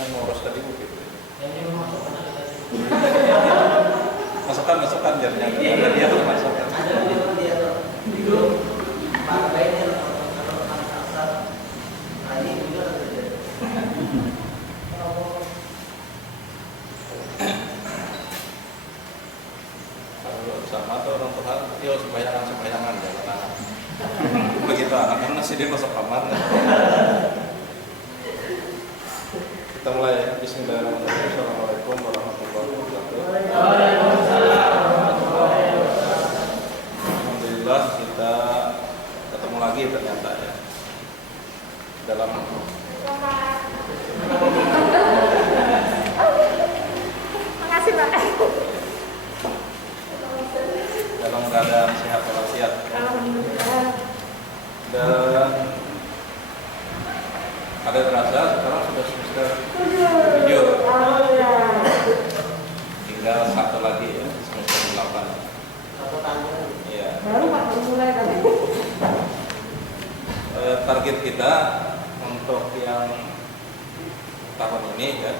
yang ngurus tadi begitu. Yang masukkan ada. Masukan jadinya ada dia tuh masukan. Ada dia di grup partainya kalau asal ini juga ada. Kalau sama tuh orang Tuhan, yo sembayangan ya anak. Begitu anak masih dia masuk kamar. Kita mulai. Bismillahirrahmanirrahim. Assalamualaikum warahmatullahi wabarakatuh. Alhamdulillah kita ketemu lagi ternyata ya dalam Makasih Pak. dalam keadaan sehat walafiat. Alhamdulillah. Dan ada terasa sekarang sudah semester 7. Tinggal satu lagi ya, semester 8. Satu tahun. Iya. Baru Pak baru mulai tadi. Target kita untuk yang tahun ini ya,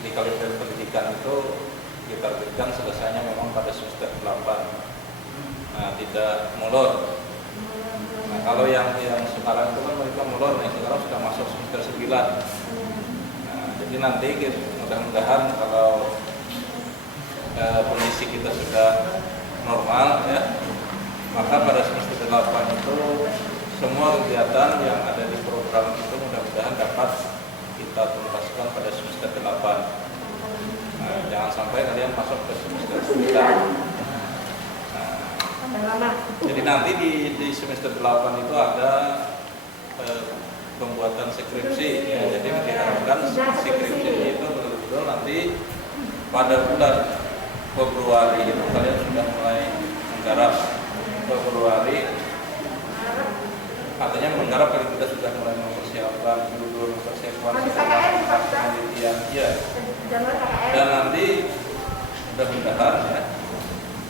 di kalender pendidikan itu ditargetkan selesainya memang pada semester 8. Nah, tidak molor. Nah, kalau yang sekarang itu kan mereka molor nih, sekarang sudah masuk semester 9. Nah, jadi nanti mudah-mudahan kalau kondisi kita sudah normal ya, maka pada semester 8 itu semua kegiatan yang ada di program itu mudah-mudahan dapat kita tuntaskan pada semester 8. Nah, jangan sampai kalian masuk ke semester 9. Jadi nanti di semester 8 itu ada pembuatan skripsi ya. Jadi diharapkan skripsi itu betul-betul nanti pada bulan Februari itu kalian sudah mulai menggarap. Februari artinya menggarap kalau kita sudah mulai mempersiapkan judul, mempersiapkan penelitian ya. Dan nanti mudah-mudahan ya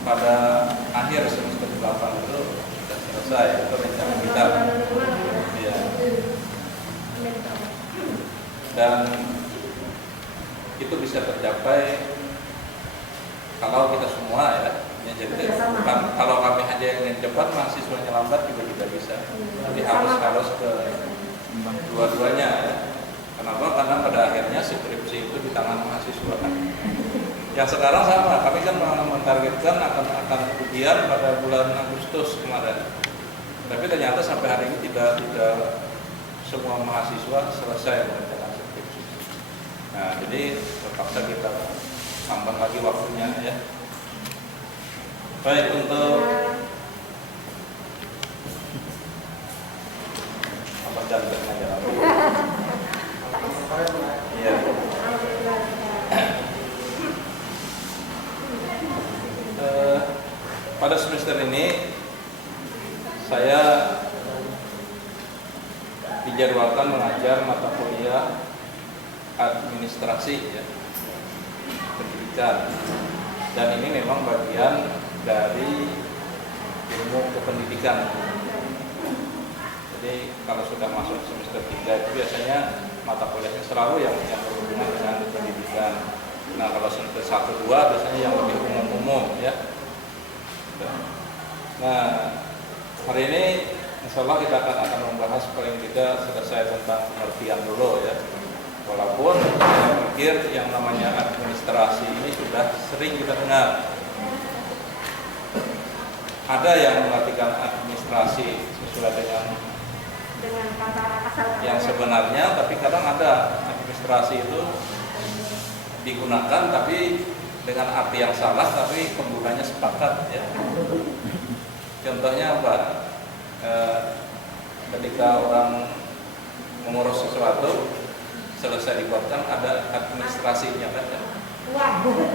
pada akhir semester 8 itu sudah selesai, itu rencana kita ya. Dan itu bisa tercapai kalau kita semua ya jadi kalau kami aja yang ingin cepat, mahasiswanya lambat juga tidak bisa. Jadi harus ke dua-duanya ya. Kenapa? Karena pada akhirnya skripsi itu di tangan mahasiswa kan. Yang sekarang sama, kami kan mentargetkan akan ujian pada bulan Agustus kemarin. Tapi ternyata sampai hari ini tidak semua mahasiswa selesai mengerjakan skripsi. Nah, jadi terpaksa kita tambah lagi waktunya ya. Baik, untuk apa jangan aja. Iya. Pada semester ini saya dijadwalkan mengajar mata kuliah administrasi ya, pendidikan, dan ini memang bagian dari ilmu kependidikan. Jadi kalau sudah masuk semester 3 itu biasanya mata kuliahnya selalu yang berhubungan dengan pendidikan. Nah, kalau semester 1, 2 biasanya yang lebih umum-umum ya. Nah, hari ini insya Allah kita akan membahas paling tidak selesai tentang pengertian dulu ya. Walaupun saya pikir yang namanya administrasi ini sudah sering kita dengar. Ada yang mengartikan administrasi sesuai dengan kata asal yang sebenarnya, tapi kadang ada administrasi itu digunakan tapi dengan arti yang salah, tapi penggunanya sepakat ya. Contohnya apa? Ketika orang mengurus sesuatu selesai dibuatkan ada administrasinya kan?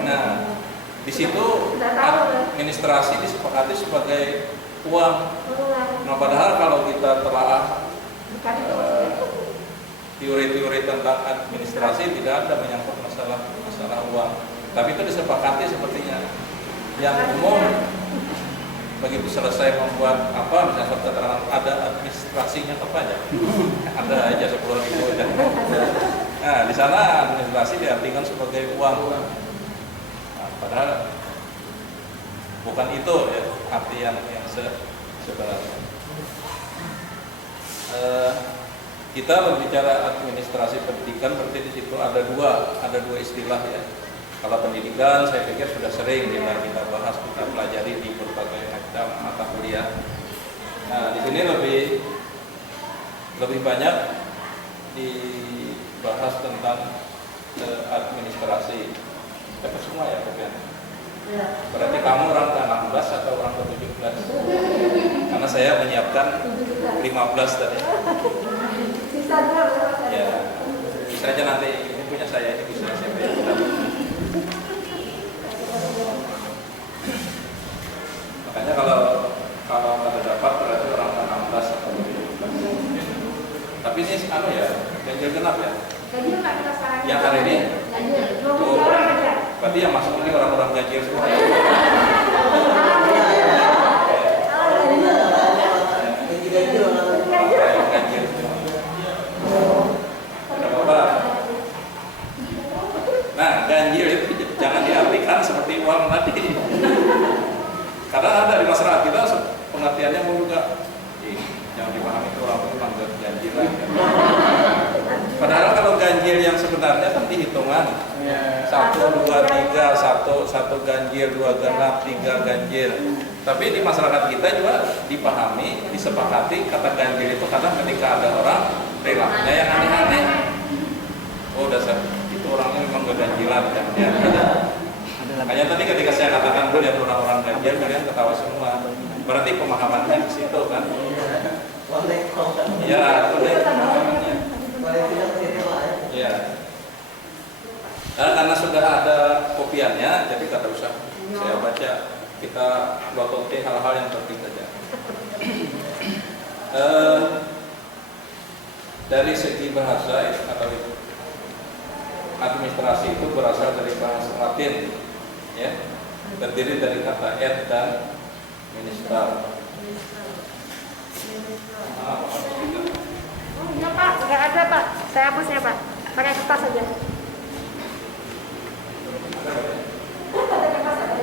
Nah, di situ administrasi disepakati sebagai uang. Nah, padahal kalau kita telah teori-teori tentang administrasi tidak ada menyangkut masalah uang. Tapi itu disepakati sepertinya. Yang umum begitu selesai membuat apa misalnya surat keterangan ada administrasinya apa aja, ada aja 10.000 aja. Nah di sana administrasi diartikan sebagai uang. Nah, padahal bukan itu ya arti yang sebenarnya. Kita berbicara administrasi pendidikan berarti di situ ada dua istilah ya. Kalau pendidikan saya pikir sudah sering kita bahas, kita pelajari di berbagai macam mata kuliah. Nah di sini lebih banyak dibahas tentang administrasi. Dapat semua ya Sofian? Berarti kamu orang ke-16 atau orang ke-17? Karena saya menyiapkan 15 tadi. Sisa dua. Ya, bisa aja nanti ini punya saya, ini bisa siapa yang dapat. Makanya kalau ada dapat berarti orang ke-16 atau 17. Tapi ini ya, ganjil genap ya. Ganjil nggak kita sekarang? Yang hari ini? Ganjil. 20 Oh, orang aja. berarti yang masuk ini orang-orang ganjil semua ya? Ganjil orang. Ganjil semua. Tidak apa-apa. Nah, ganjil itu jangan diartikan seperti uang tadi. Karena ada di masyarakat kita pengertiannya juga yang dipahami itu orang itu manggil ganjil lah. Padahal kalau ganjil yang sebenarnya kan dihitungan 1, 2, 3, 1 ganjil, 2 genap, 3 ganjil. Tapi di masyarakat kita juga dipahami, disepakati kata ganjil itu karena ketika ada orang perilakunya yang aneh-aneh. Oh dasar itu orangnya memang keganjilan kan ya. Makanya tadi ketika saya katakan melihat orang-orang ganjil kalian ketawa semua. Berarti pemahamannya di situ kan? Ya, boleh pemahamannya. Ya. Karena sudah ada kopiannya, jadi kata usah saya baca, kita lototin hal-hal yang penting saja. Dari segi bahasa atau administrasi itu berasal dari bahasa Latin, ya, terdiri dari kata et dan minister. Oh iya Pak, nggak ada Pak. Saya hapus ya Pak. Pakai kertas saja. Pakai kertas saja.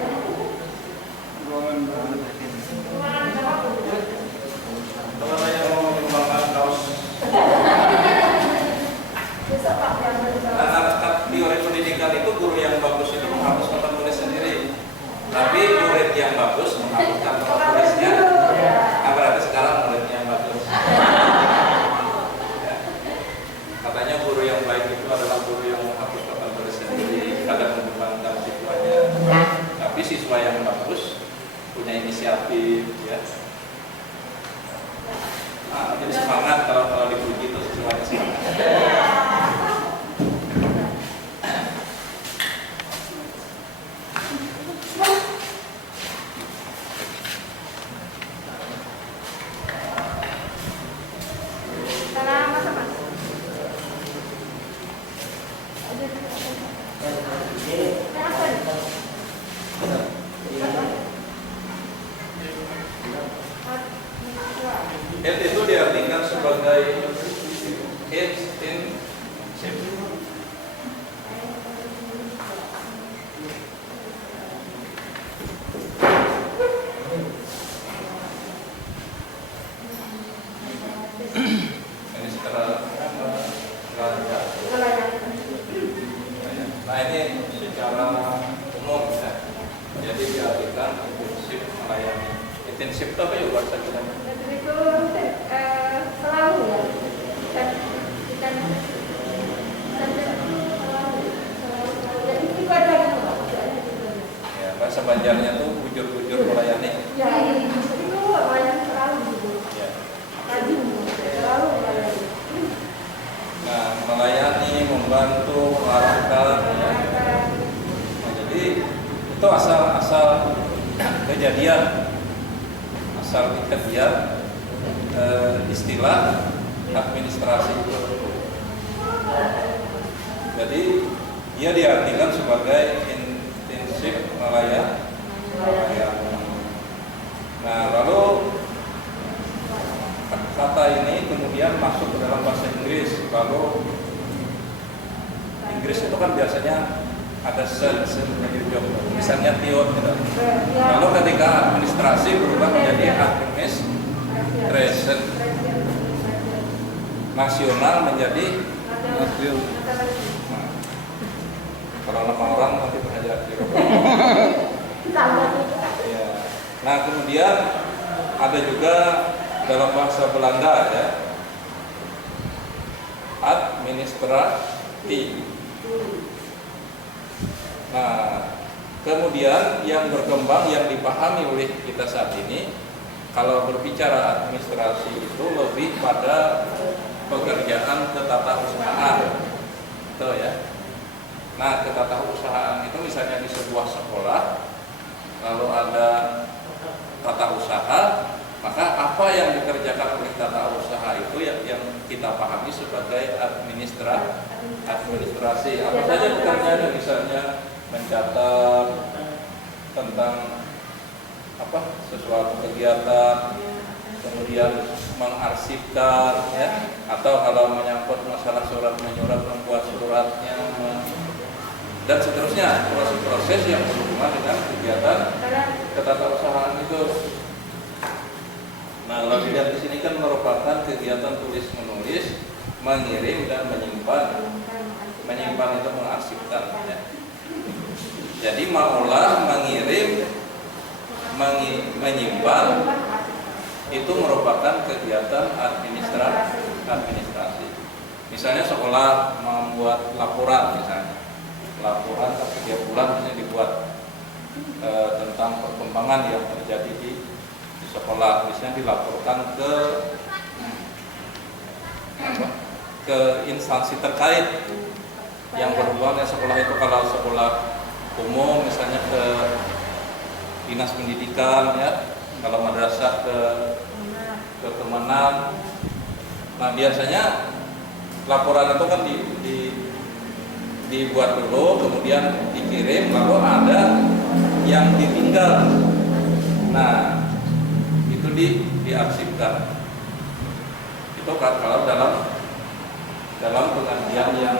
Kalau saya mau menyumbangkan kaos, Besok Pak yang teori pendidikan itu guru yang bagus itu menghapus papan tulis sendiri. Tapi murid yang bagus menghapuskan papan tulisnya. Nah, berarti sekarang muridnya yang bagus. Ya. Katanya guru yang baik itu adalah guru yang menghapus papan tulis sendiri, kadang membebankan siswanya. Tapi siswa yang bagus punya inisiatif, ya. Nah, jadi semangat kalau dipuji itu siswanya semangat. Head itu diartikan sebagai head in shape. Ini secara nah ini secara umum ya. Jadi diartikan intensif melayani. Intensif itu apa ya bahasa kita? itu selalu ya. Dan selalu. Jadi itu ada gitu Pak. Ya, bahasa Banjarnya tuh bujur-bujur melayani. Ya, itu melayani selalu gitu. Ya. Rajin selalu melayani. Nah, melayani, membantu, mengarahkan. Ya. Nah, jadi itu asal kejadian, istilah administrasi. Jadi dia diartikan sebagai intensif melayani. Nah, lalu kata ini kemudian masuk ke dalam bahasa Inggris. Lalu Inggris itu kan biasanya ada sense menjadi job, misalnya Tio gitu. Lalu ketika administrasi berubah menjadi administration, nasional menjadi nasional. Nah, kalau nama orang nanti belajar di ya. Nah, kemudian ada juga dalam bahasa Belanda ya, administrasi. Nah, kemudian yang berkembang yang dipahami oleh kita saat ini, kalau berbicara administrasi itu lebih pada pekerjaan ketatarusahaan, betul ya. Nah, ketatarusahaan itu misalnya di sebuah sekolah, lalu ada tata usaha, maka apa yang dikerjakan oleh tata usaha itu yang kita pahami sebagai administrasi. Apa saja pekerjaannya, misalnya mencatat tentang sesuatu kegiatan, kemudian mengarsipkan ya, atau kalau menyangkut masalah surat menyurat, membuat suratnya, dan seterusnya, proses-proses yang berhubungan dengan kegiatan ketatarusahaan itu. Nah, kalau dilihat di sini kan merupakan kegiatan tulis menulis, mengirim dan menyimpan. Menyimpan itu mengarsipkan ya. Jadi maulah, mengirim, menyimpan itu merupakan kegiatan administrasi. Misalnya sekolah membuat laporan, misalnya laporan setiap bulan misalnya dibuat tentang perkembangan yang terjadi di sekolah, misalnya dilaporkan ke instansi terkait yang berhubungan dengan sekolah itu. Kalau sekolah umum misalnya ke dinas pendidikan ya, kalau madrasah ke Kemenak. Nah, biasanya laporan itu kan dibuat dulu, kemudian dikirim, lalu ada yang ditinggal. Nah, itu diarsipkan. Itu kalau dalam pengertian yang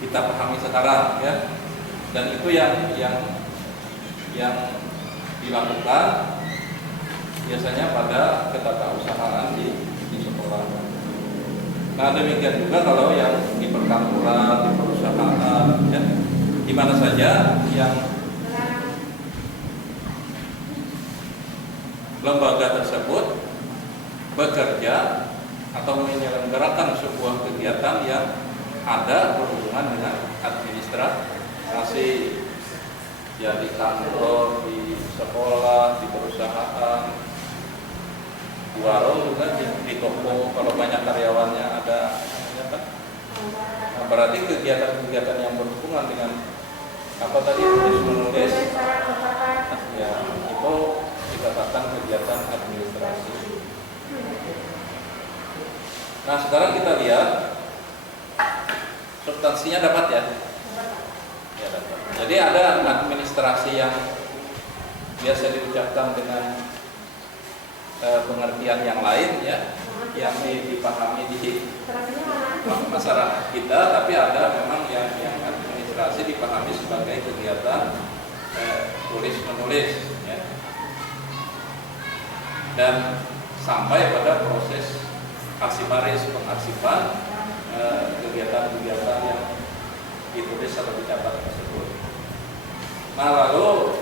kita pahami sekarang ya. Dan itu yang dilakukan biasanya pada ketatausahaan di sekolah. Nah, demikian juga kalau yang di perkantoran, di perusahaan ya, di mana saja yang lembaga tersebut bekerja atau menyelenggarakan sebuah kegiatan yang ada berhubungan dengan administrasi, ya di kantor, di sekolah, di perusahaan, di warung juga, di toko kalau banyak karyawannya ada. Nah, berarti kegiatan-kegiatan yang berhubungan dengan apa tadi, tulis menulis ya, itu dikatakan kegiatan administrasi. Nah, sekarang kita lihat substansinya dapat ya? Ya, dapat. Jadi ada administrasi yang biasa diucapkan dengan pengertian yang lain ya, yang dipahami di masyarakat kita, tapi ada memang yang administrasi dipahami sebagai kegiatan tulis menulis ya. Dan sampai pada proses arsiparis, pengarsipan kegiatan-kegiatan yang ditulis atau dicatat tersebut. Nah, lalu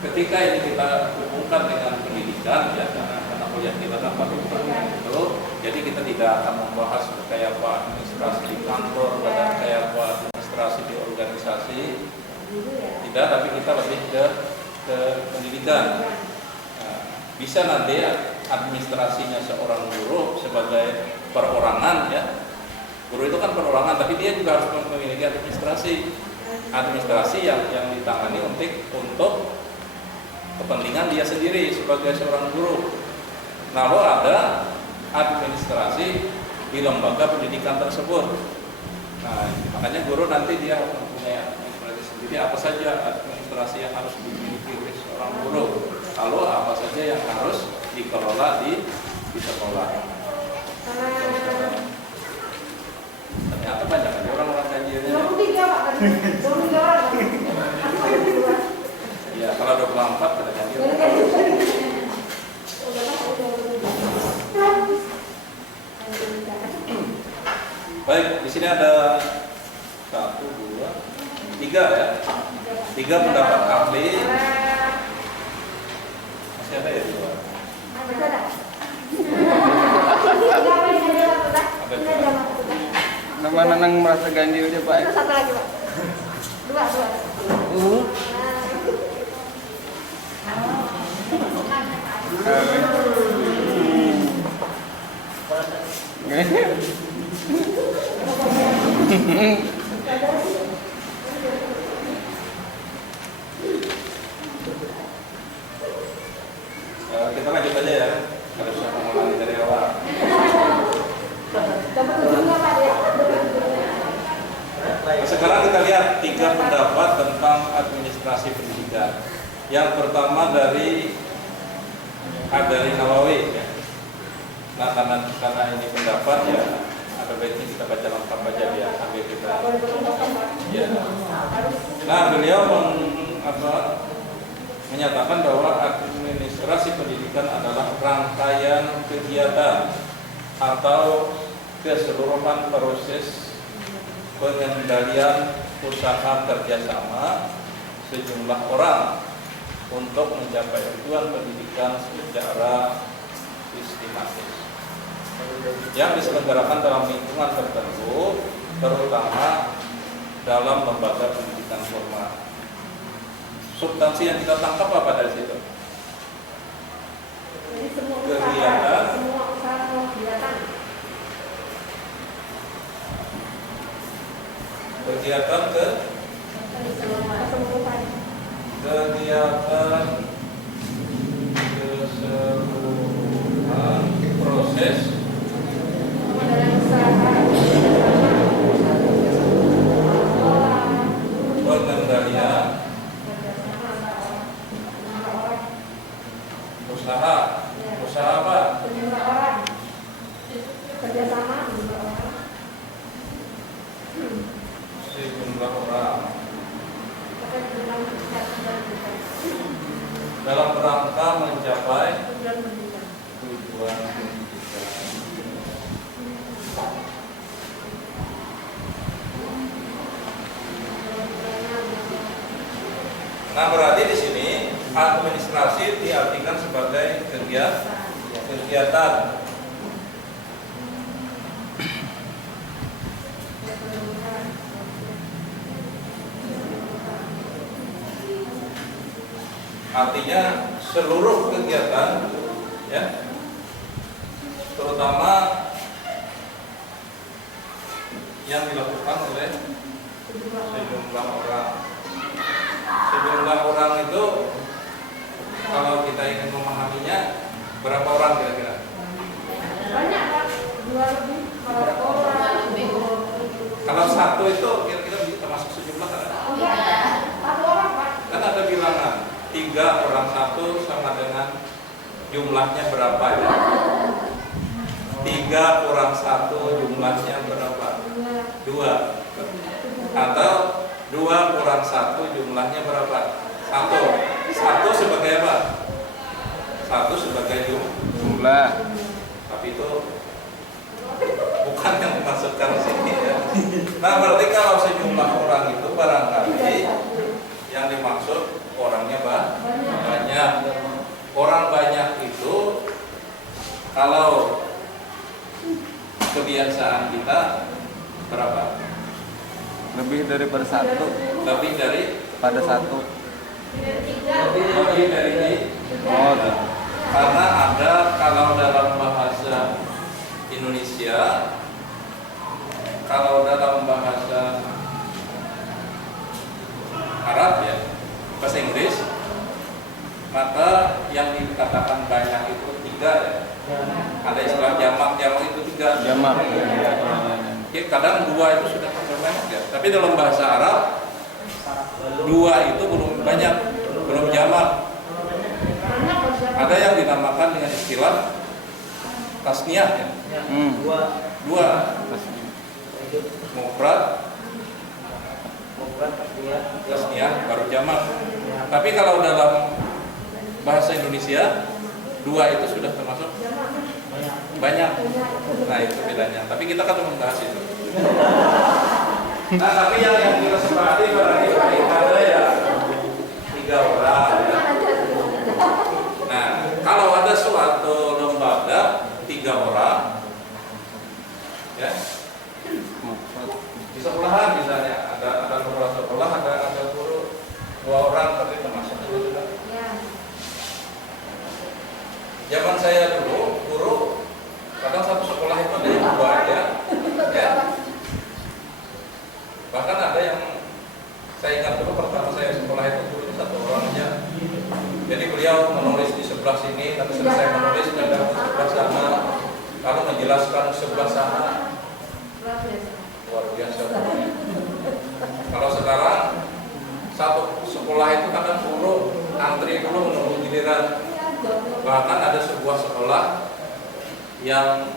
ketika ini kita hubungkan dengan pendidikan ya, karena kuliah kita dapat hubungan itu, jadi kita tidak akan membahas kayak apa administrasi di kantor, kayak apa administrasi di organisasi, tidak, tapi kita lebih ke pendidikan. Nah, bisa nanti administrasinya seorang guru sebagai perorangan ya. Guru itu kan perorangan, tapi dia juga harus memiliki administrasi yang ditangani untuk kepentingan dia sendiri sebagai seorang guru. Lalu ada administrasi di lembaga pendidikan tersebut. Nah, makanya guru nanti dia mempunyai administrasi sendiri, apa saja administrasi yang harus dimiliki oleh seorang seorang guru. Lalu apa saja yang harus dikelola di sekolah. Ternyata banyak aja orang-orang ganjilnya. 23 Pak tadi. 23 orang. Ya, kalau 24 ada ganjil. Baik, di sini ada 1, 2, 3 ya. 3 pendapat ahli. Masih ada ya 2? Nama Nanang merasa ganjil aja Pak. Itu satu lagi Pak. 2. Kita lanjut aja ya. Kalau sudah mengulangi dari awal. Sekarang kita lihat 3 pendapat tentang administrasi pendidikan. Yang pertama dari Nawawi ya. Nah, karena ini pendapat ya, ada baiknya kita baca lengkap aja ya sambil kita. Ya. Nah, beliau menyatakan bahwa administrasi pendidikan adalah rangkaian kegiatan atau keseluruhan proses pengendalian usaha kerjasama sejumlah orang untuk mencapai tujuan pendidikan secara sistematis yang diselenggarakan dalam lingkungan tertentu, terutama dalam lembaga pendidikan formal. Substansi yang kita tangkap apa dari situ? Jadi semua Kegiatan. semua usaha kegiatan. Kegiatan Keseluruhan. keseluruhan proses Dalam usaha pengendalian usaha apa? sejumlah orang kerjasama Sejumlah orang dalam rangka mencapai tujuan pendidikan. Nah, berarti di sini administrasi diartikan sebagai kegiatan. Artinya seluruh kegiatan ya, terutama yang dilakukan oleh sejumlah orang. Sejumlah orang itu kalau kita ingin memahaminya berapa orang kira-kira? banyak Pak, 2 lebih kalau orang Kalau 1 itu kira-kira termasuk sejumlah kan? enggak, 1 orang Pak. Kan ada bilangan 3 orang 1 sama dengan jumlahnya berapa ya? 3 kurang 1 jumlahnya berapa? 2. Atau 2 kurang 1 jumlahnya berapa? 1. 1 sebagai apa? 1 sebagai Jumlah. Tapi itu bukan yang dimaksudkan di sini ya. Nah, berarti kalau sejumlah orang itu barangkali yang dimaksud orangnya banyak. Orang banyak itu kalau kebiasaan kita berapa? Lebih daripada 1 Lebih dari pada 1. lebih dari Oh, tuh. karena ada kalau dalam bahasa Indonesia, kalau dalam bahasa Arab ya, bahasa Inggris, maka yang dikatakan banyak itu 3 ya. Ada istilah jamak itu 3. Jamak. Ya, kadang 2 itu sudah banyak ya. Tapi dalam bahasa Arab 2 itu belum banyak, belum jamak. Ada yang dinamakan dengan istilah tasniah ya. Ya, Hmm. Dua, lanjut. mufrad, Bukan tasniah. tasniah, baru jamak. Tapi kalau dalam bahasa Indonesia, dua itu sudah termasuk banyak. Nah itu bedanya. Tapi kita kan belum bahas itu. Nah tapi yang kita sepakati barangkali ada ya 3 orang. Ya. Nah kalau ada suatu lembaga 3 orang, ya di sekolahan misalnya ada kepala sekolah, ada guru 2 orang, tapi termasuk itu juga. Zaman saya dulu, guru kadang satu sekolah itu ada yang 2 aja, ya. Bahkan ada yang saya ingat dulu pertama saya sekolah itu gurunya 1 orang aja. Jadi beliau menulis di sebelah sini, tapi selesai menulis dan di sebelah sana, lalu menjelaskan sebelah sana. Luar biasa. Kalau sekarang satu sekolah itu kadang guru antri dulu menunggu giliran. Bahkan ada sebuah sekolah yang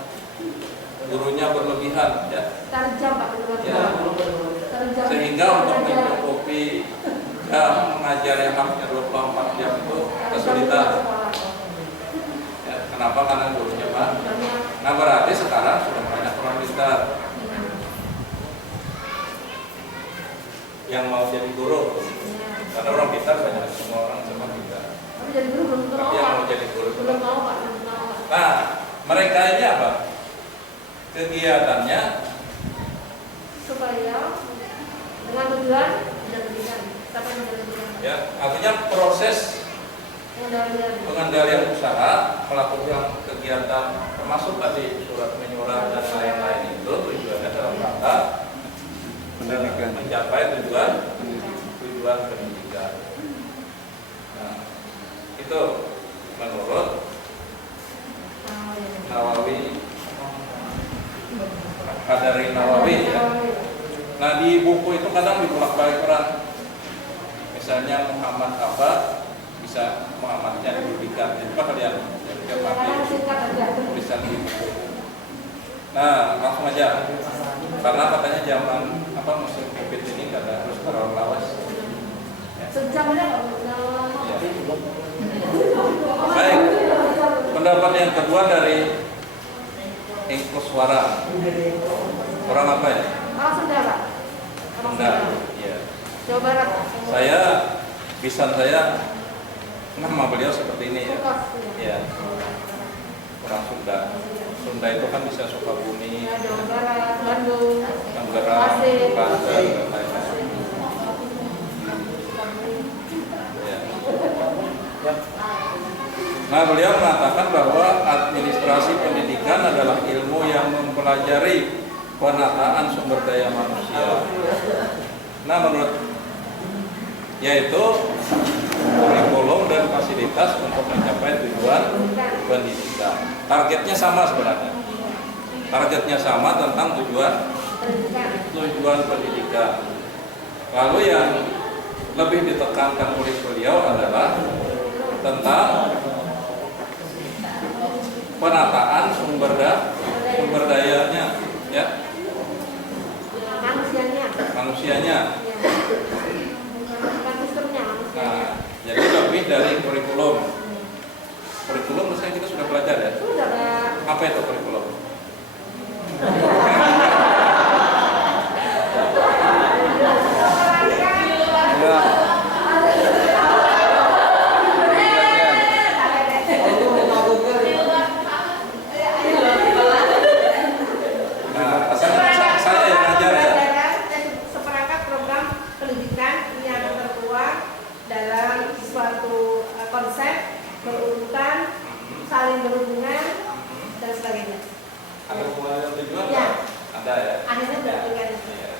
gurunya berlebihan, ya. Ya. Sehingga untuk mencukupi jam mengajar yang harusnya 24 jam itu kesulitan. Ya, kenapa? Karena gurunya banyak. Nah berarti sekarang sudah banyak orang pintar yang mau jadi guru. Karena orang pintar banyak, semua orang semua pintar. Tapi yang mau jadi guru belum. Nah mereka ini apa? Kegiatannya supaya dengan tujuan pendidikan, ya, artinya proses pengendalian usaha, melakukan kegiatan termasuk tadi surat menyurat dan lain-lain itu tujuannya dalam rangka pendidikan. mencapai tujuan pendidikan. Nah, itu menurut Nawawi, Qadari Nawawi ya. Nah di buku itu kadang dibolak-balik orang. Misalnya Muhammad apa, bisa Muhammadnya diberikan. Jadi apa kalian tulisan di buku. Nah langsung aja. Karena katanya zaman apa musim COVID ini kada harus taruh lawas. Ya. Baik. Pendapat yang kedua dari Engko Suara. Orang apa ya? Sunda. Iya. Jawa Barat. Saya nama beliau seperti ini ya. Iya. Orang Sunda. Sunda itu kan bisa Sukabumi, Jawa Barat, Bandung, Tangerang, Banten, dan lain-lain. Ya. Nah, beliau mengatakan bahwa administrasi pendidikan adalah ilmu yang mempelajari penataan sumber daya manusia. Nah, menurut yaitu kurikulum dan fasilitas untuk mencapai tujuan pendidikan. Targetnya sama sebenarnya. Targetnya sama tentang tujuan pendidikan. Lalu yang lebih ditekankan oleh beliau adalah tentang penataan sumber dayanya, ya. Manusianya. Nah, jadi lebih dari kurikulum. Kurikulum misalnya kita sudah belajar ya. Apa itu kurikulum? saling berhubungan dan sebagainya. Ada hubungan dan tujuan? Ya. Ada ya. Akhirnya berhubungan. Ya.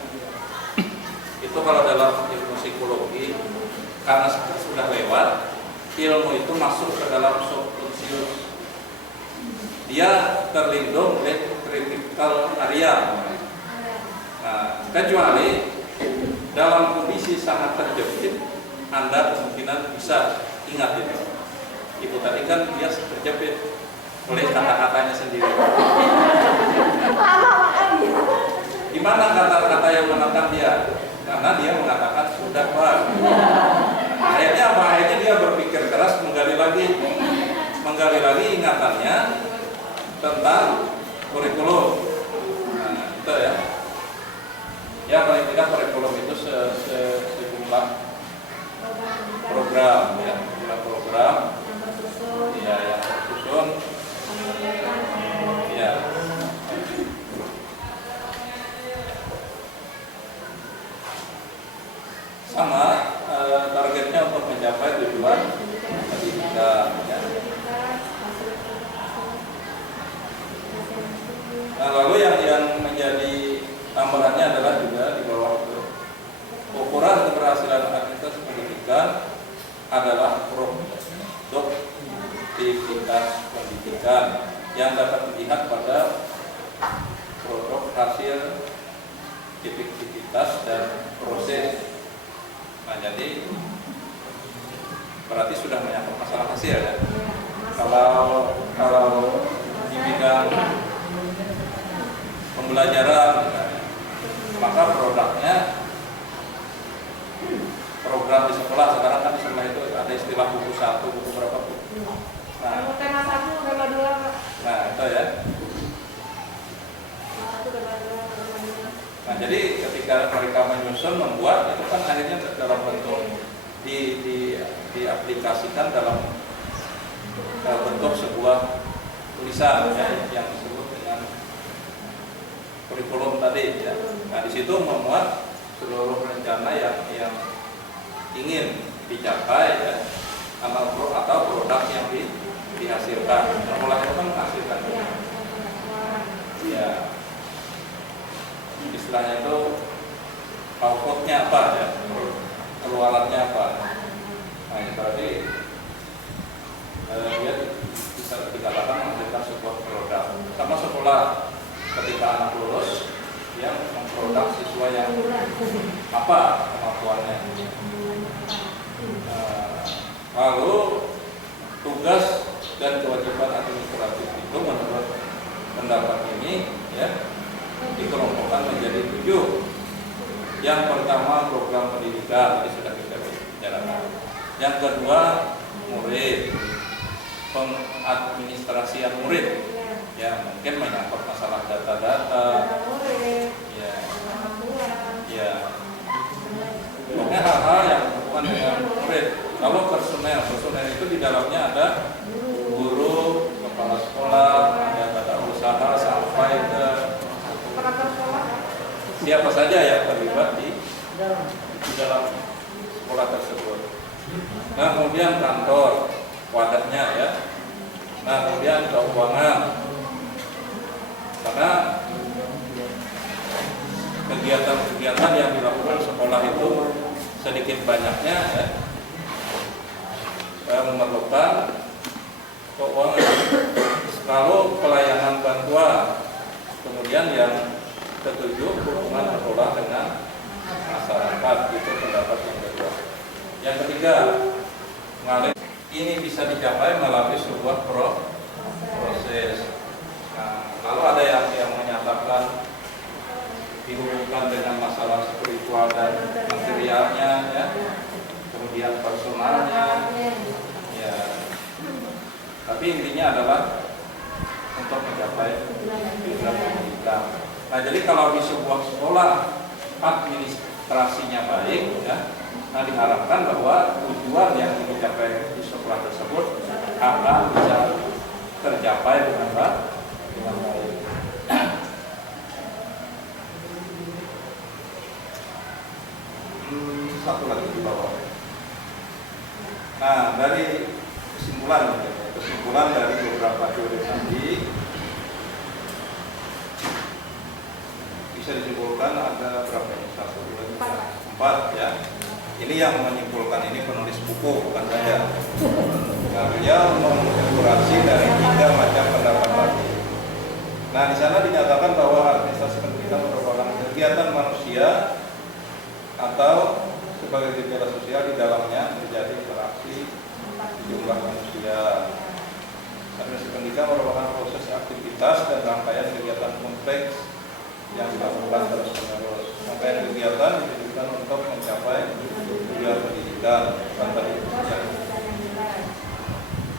Itu kalau dalam ilmu psikologi, karena sudah lewat, ilmu itu masuk ke dalam subconscious. Dia terlindung oleh critical area. Nah, kecuali dalam kondisi sangat terjepit, Anda kemungkinan bisa ingat itu. Ibu tadi kan dia terjepit oleh kata-katanya sendiri. Lama makanya. Gimana kata-kata yang menentang dia? Karena dia mengatakan sudah Pak. Akhirnya apa? Akhirnya dia berpikir keras menggali lagi ingatannya tentang kurikulum. Nah, itu ya. Ya paling tidak kurikulum itu sejumlah program ya, sejumlah program ya yang tersusun ya. Sama targetnya untuk mencapai tujuan pendidikan ya. Nah, lalu yang menjadi tambahannya adalah juga di bawah itu ukuran keberhasilan aktivitas pendidikan adalah produktivitas pendidikan yang dapat dilihat pada produk hasil, efektivitas dan proses. Nah, jadi berarti sudah menyangkut masalah hasil ya. Kalau di bidang pembelajaran, maka produknya program di sekolah. Sekarang kan di sekolah itu ada istilah buku 1, buku berapa tuh? Nah, tema 1, tema 2. nah itu ya. Nah, jadi ketika mereka menyusun, membuat, itu kan akhirnya dalam bentuk diaplikasikan dalam bentuk sebuah tulisan ya, yang disebut dengan kurikulum tadi ya. Nah, di situ memuat seluruh rencana yang ingin dicapai ya, atau produk yang dihasilkan. Sekolah itu kan menghasilkan ya, istilahnya itu outputnya apa ya, keluarannya apa. Nah, itu berarti dia bisa dikatakan menghasilkan sebuah produk. Sama sekolah ketika anak lulus yang memproduk siswa yang apa kemampuannya. Lalu tugas dan kewajiban administratif itu menurut pendapat ini ya dikelompokkan menjadi 7. Yang pertama program pendidikan, tadi sudah kita bicarakan. Yang kedua murid, pengadministrasian murid, ya mungkin menyangkut masalah data-data, ya, pokoknya hal-hal yang berhubungan dengan murid. Kalau personel itu di dalamnya ada guru, kepala sekolah, ada tata usaha sampai ke siapa saja yang terlibat di dalam sekolah tersebut. Nah, kemudian kantor, wadahnya ya. Nah, kemudian keuangan. Karena kegiatan-kegiatan yang dilakukan sekolah itu sedikit banyaknya ya, memerlukan keuangan. Kalau pelayanan bantuan, kemudian yang ketujuh hubungan sekolah dengan masyarakat, itu pendapat yang kedua. Yang ketiga, ini bisa dicapai melalui sebuah proses. Nah, lalu ada yang menyatakan dihubungkan dengan masalah spiritual dan materialnya, ya, kemudian personalnya, ya. Tapi intinya adalah untuk mencapai tujuan pendidikan. Nah, jadi kalau di sebuah sekolah administrasinya baik, ya, nah diharapkan bahwa tujuan yang dicapai di sekolah tersebut akan bisa tercapai dengan baik. Satu lagi di bawah. Nah, dari kesimpulan dari beberapa teori tadi bisa disimpulkan ada berapa ini? 1, 2, 3, 4 ya. Ini yang menyimpulkan, ini penulis buku bukan saya. Nah, dia mengeksplorasi dari 3 macam pendapat tadi. Nah, di sana dinyatakan bahwa administrasi pendidikan merupakan kegiatan manusia atau sebagai gejala sosial di dalamnya terjadi interaksi sejumlah manusia. aktivitas dan rangkaian kegiatan kompleks yang dilakukan terus-menerus. Rangkaian kegiatan ditujukan untuk mencapai tujuan pendidikan. Tadi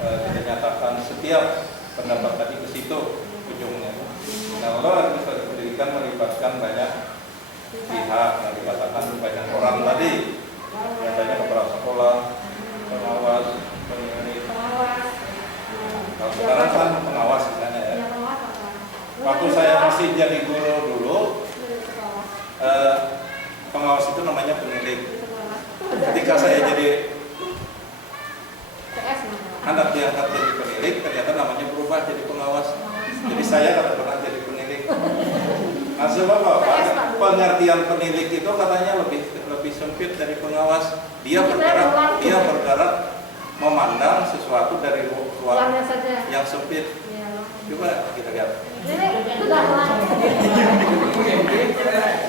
yang dinyatakan setiap pendapat tadi ke situ ujungnya. Nah, kalau administrasi pendidikan melibatkan banyak pihak, yang dikatakan banyak orang tadi, biasanya kepala sekolah, pengawas, penilai. Kalau sekarang kan pengawas misalnya ya. Waktu saya masih jadi guru dulu, pengawas itu namanya penilik. Ketika saya jadi anak diangkat jadi penilik, ternyata namanya berubah jadi pengawas. Jadi saya tidak pernah jadi penilik. Nah, sebab apa? Pengertian penilik itu katanya lebih sempit dari pengawas. Dia bergerak memandang sesuatu dari ruang yang sempit. Coba kita lihat.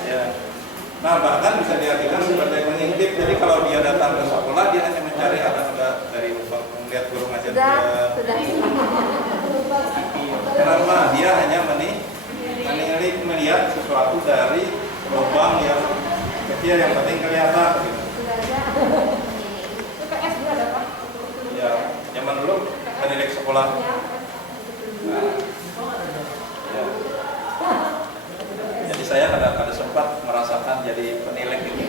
Ya. Nah, bahkan bisa diartikan sebagai mengintip. Jadi kalau dia datang ke sekolah, dia hanya mencari anak dari lubang, melihat guru ngajar dia. Kenapa? Dia hanya melihat sesuatu dari lubang yang kecil, yang penting kelihatan. Gitu. Ya, zaman dulu penilik sekolah. Nah, ya. Jadi saya kadang-kadang sempat merasakan jadi penilik itu.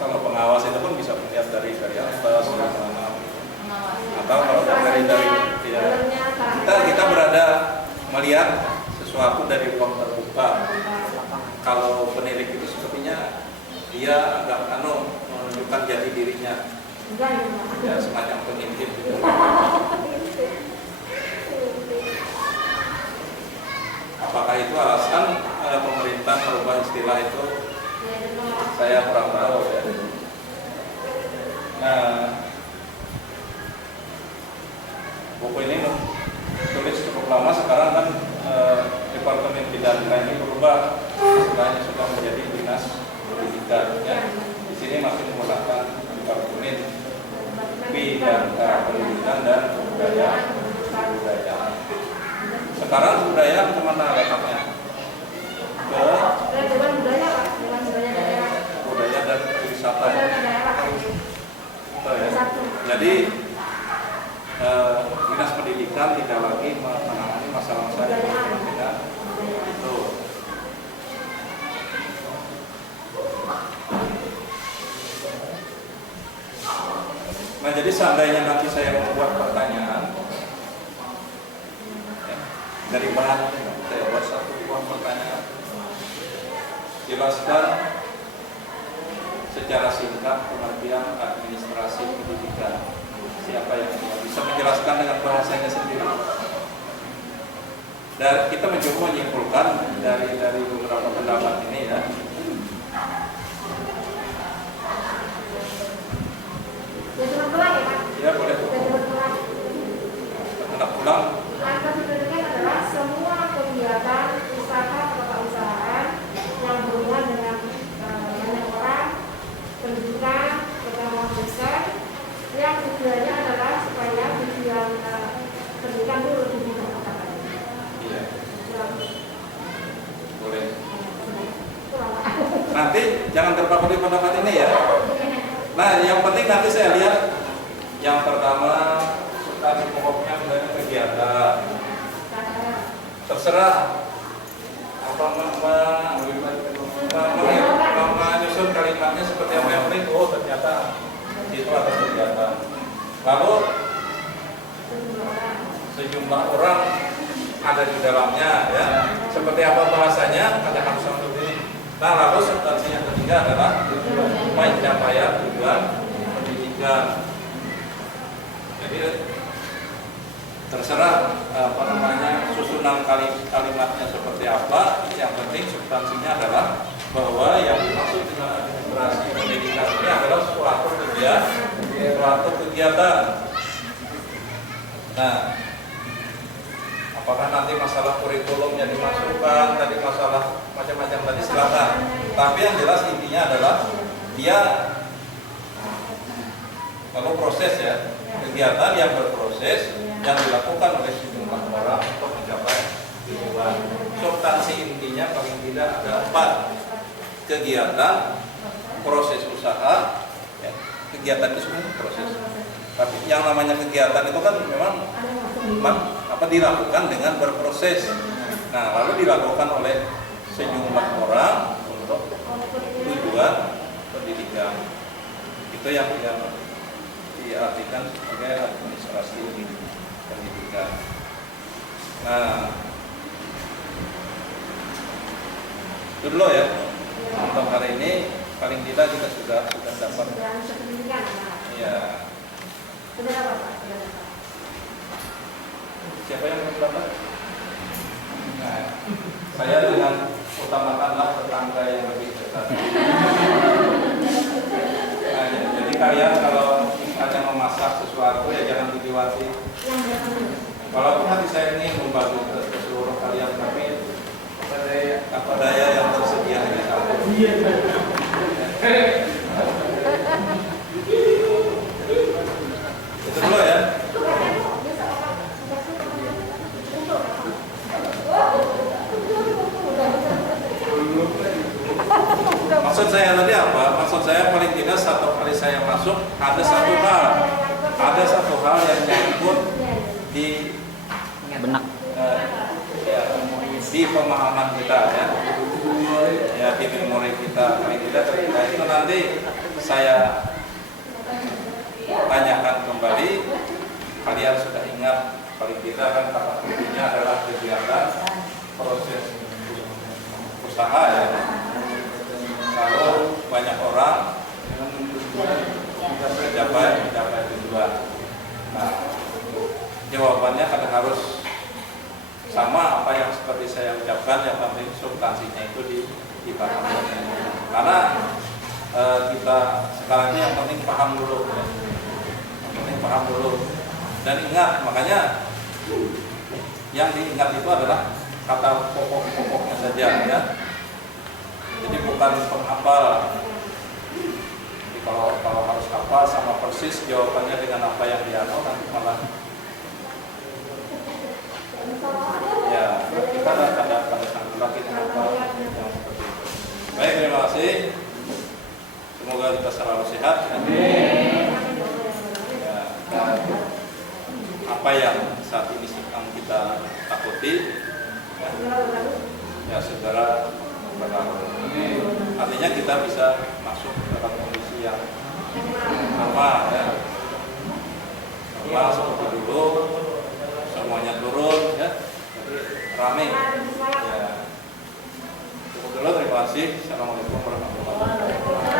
Kalau pengawas itu pun bisa melihat dari atas, atau kalau dari ya, kita berada melihat sesuatu dari ruang terbuka. Kalau penilik itu sepertinya dia agak menunjukkan jati dirinya, ya semacam pengintip gitu. Apakah itu alasan pemerintah merubah istilah itu? Saya kurang tahu ya. Nah, buku ini tulis cukup lama, sekarang kan Departemen Bidang ini berubah, istilahnya sudah menjadi Dinas Pendidikan. Ya. Di sini masih menggunakan Departemen Bidang Pendidikan dan Kebudayaan. Sekarang kebudayaan kemana letaknya? Ke budaya dan wisata. Jadi Dinas Pendidikan tidak lagi menangani masalah-masalah yang berbeda. Itu. Nah, jadi seandainya nanti saya membuat pertanyaan, ya, dari bahan saya buat satu buah pertanyaan. Jelaskan secara singkat pengertian administrasi pendidikan. Siapa yang bisa menjelaskan dengan bahasanya sendiri? Dan kita mencoba menyimpulkan dari beberapa pendapat ini ya. Ya boleh. Tetap pulang. Adalah semua kegiatan usaha atau perusahaan yang berhubungan dengan banyak orang, pendidikan, pertemuan besar, yang tujuannya adalah supaya tujuan pendidikan itu lebih diperhatikan. Iya. Boleh. Nanti jangan terpaku di pendapat ini ya. Nah, yang penting nanti saya lihat yang pertama substansi pokoknya mengenai kegiatan. Terserah apa menyusun kalimatnya seperti apa yang penting. Oh, ternyata itu ada kegiatan. Lalu sejumlah orang ada di dalamnya ya. Seperti apa bahasanya ada harus untuk ini. Nah, lalu substansi yang ketiga adalah pencapaian tujuan pendidikan. Jadi terserah susunan kalimatnya seperti apa. Yang penting substansinya adalah bahwa yang dimaksud dengan administrasi pendidikan ini adalah suatu kegiatan. Nah, apakah nanti masalah kurikulumnya dimasukkan, tadi masalah macam-macam tadi silakan. Tapi yang jelas intinya adalah dia Lalu proses ya, kegiatan yang berproses yang dilakukan oleh sejumlah orang untuk mencapai tujuan. Substansi intinya paling tidak ada 4 kegiatan, proses usaha, ya, kegiatan itu sebenarnya proses. Tapi yang namanya kegiatan itu kan memang dilakukan dengan berproses. Nah, lalu dilakukan oleh sejumlah orang untuk tujuan pendidikan. Itu yang diartikan sebagai administrasi pendidikan. Nah, itu dulu ya. Untuk hari ini paling tidak kita sudah dapat. Iya. Sudah dapat Pak? Sudah dapat. Siapa yang belum dapat? Nah, saya dengan utamakanlah tetangga yang lebih dekat. Nah, jadi kalian kalau ada memasak sesuatu ya jangan diwati. Walaupun hati saya ini membagi ke seluruh kalian, tapi apa daya yang tersedia hanya satu. Itu dulu ya. Maksud saya tadi apa? Maksud saya paling tidak satu kali saya masuk ada satu hal yang nyangkut di benak. Di pemahaman kita ya, di memori kita paling tidak ketika itu nanti saya tanyakan kembali, kalian sudah ingat paling tidak kan kata kuncinya adalah kegiatan proses usaha ya. Kalau banyak orang mencapai tujuan. Nah, jawabannya kan harus sama apa yang seperti saya ucapkan, yang penting substansinya itu dipahami. Karena kita sekarang ini yang penting paham dulu, ya. Yang penting paham dulu. Dan ingat, makanya yang diingat itu adalah kata pokok-pokoknya saja ya. Jadi bukan penghafal. Jadi kalau harus hafal sama persis jawabannya dengan apa yang dianu nanti malah ya kita pada lagi hafal yang seperti itu. Baik, terima kasih. Semoga kita selalu sehat. Ya, dan apa yang saat ini sedang kita takuti ya segera berlalu. Artinya kita bisa masuk dalam kondisi yang normal ya. Normal seperti dulu, semuanya turun ya. Jadi rame. Ya. Cukup dulu, terima kasih. Assalamualaikum warahmatullahi wabarakatuh.